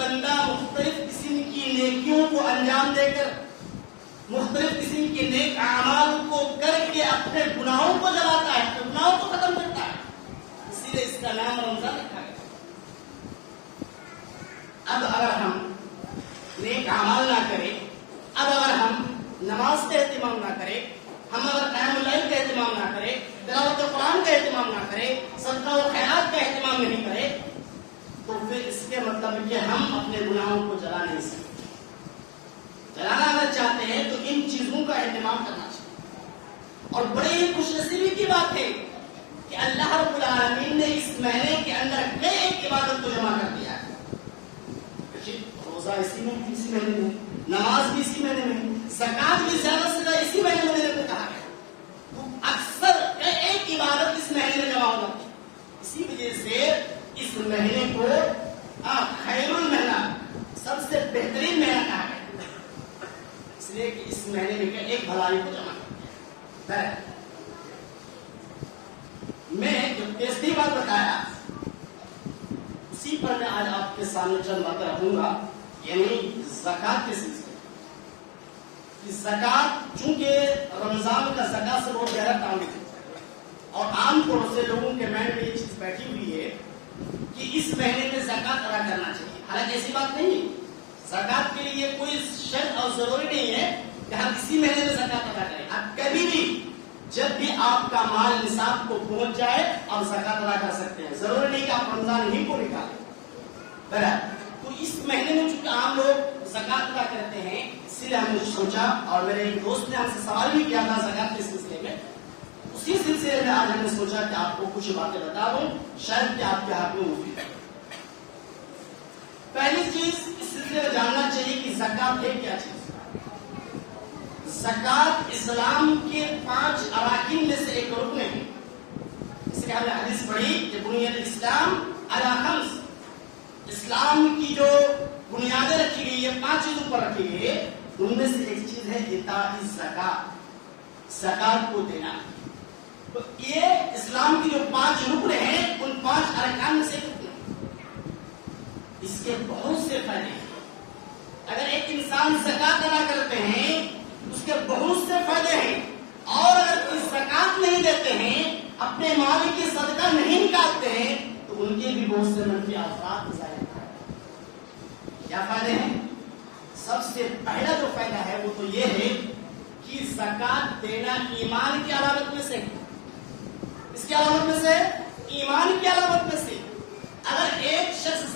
بندہ مختلف قسم کی نیکیوں کو انجام دے کر، مختلف قسم کے نیک اعمال کو کر کے اپنے گناہوں کو جلاتا ہے، تو گناہوں کو ختم کرتا ہے، اسی لیے اس کا نام رمضان رکھا گیا۔ اب اگر ہم نیک اعمال نہ کریں، اب اگر ہم نماز کا اہتمام نہ کریں، ہم اگر قیام اللیل کا اہتمام نہ کریں، تلاوت قرآن کا اہتمام نہ کریں، صدقہ و خیرات کا اہتمام نہیں کریں، تو پھر اس کے مطلب ہے کہ ہم اپنے گناہوں کو جلا نہیں سکتے۔ جلانا اگر چاہتے ہیں تو ان چیزوں کا اہتمام کرنا چاہیے۔ اور بڑی خوش نصیبی کی بات ہے کہ اللہ رب العالمین نے اس مہینے کے اندر کئی ایک عبادت کو جمع کر دیا ہے۔ روزہ اسی مہینے میں، نماز بھی اسی مہینے میں، زکات بھی زیادہ سے زیادہ اسی مہینے میں دینے کو کہا گیا۔ تو اکثر کئی ایک عبادت اس مہینے میں جمع ہو جاتی ہے، اسی وجہ سے اس مہینے کو خیر المہینہ، سب سے بہترین مہینہ کہا گیا، اس لیے کہ اس مہینے میں ایک بھلائی کو جمع کر دیا۔ میں جو تیسری بات بتایا اسی پر میں آج آپ کے سامنے چند باتیں رکھوں گا، یعنی زکات کے سلسلے میں۔ زکات چونکہ رمضان کا زکات سے بہت گہرا تعلق ہے، اور عام طور سے لوگوں کے مائنڈ میں یہ چیز بیٹھی ہوئی ہے کہ اس مہینے میں زکات ادا کرنا چاہیے، حالانکہ ایسی بات نہیں ہے۔ زکات کے لیے کوئی شرط اور ضروری نہیں ہے کہ ہم اسی مہینے میں زکات ادا کریں۔ آپ کبھی بھی جب بھی آپ کا مال نصاب کو پہنچ جائے آپ زکات ادا کر سکتے ہیں، ضروری نہیں کہ آپ رمضان ہی کو نکالیں۔ برابر تو اس مہینے میں چونکہ عام لوگ زکات ادا کرتے ہیں، اسی لیے ہم نے سوچا، اور میرے ایک دوست نے ہم سے سوال بھی کیا تھا زکات کے سلسلے میں، اسی سلسلے میں آج ہم نے سوچا کہ آپ کو کچھ باتیں بتا دوں، شاید کہ آپ کے ہاتھ میں مفید ہے۔ پہلی چیز اس سلسلے میں جاننا چاہیے کہ زکات ہے کیا چیز۔ زکات اسلام کے 5 اراکین میں سے ایک رکن ہے، اس لیے ہم نے حدیث پڑھی کہ بنی الاسلام علی 5، اسلام کی جو بنیادیں رکھی گئی ہے 5 چیزوں پر رکھی گئی ہے، ان میں سے ایک چیز ہے ایتاء الزکات، زکات کو دینا۔ تو یہ اسلام کی جو 5 رکن ہیں ان 5 ارکان میں سے ایک رکن ہے، اس کے بہت سے فائدے ہیں۔ اگر ایک انسان زکات ادا کرتے ہیں اس کے بہت سے فائدے ہیں، اور اگر کوئی زکات نہیں دیتے ہیں، اپنے مال کی صدقہ نہیں نکالتے ہیں، تو ان کے بھی بہت سے منفی اثرات ظاہر ہیں۔ کیا فائدے ہیں؟ سب سے پہلا جو فائدہ ہے وہ تو یہ ہے کہ زکات دینا ایمان کی علامت میں سے، اس کی علامت میں سے، ایمان کی علامت میں سے۔ اگر ایک شخص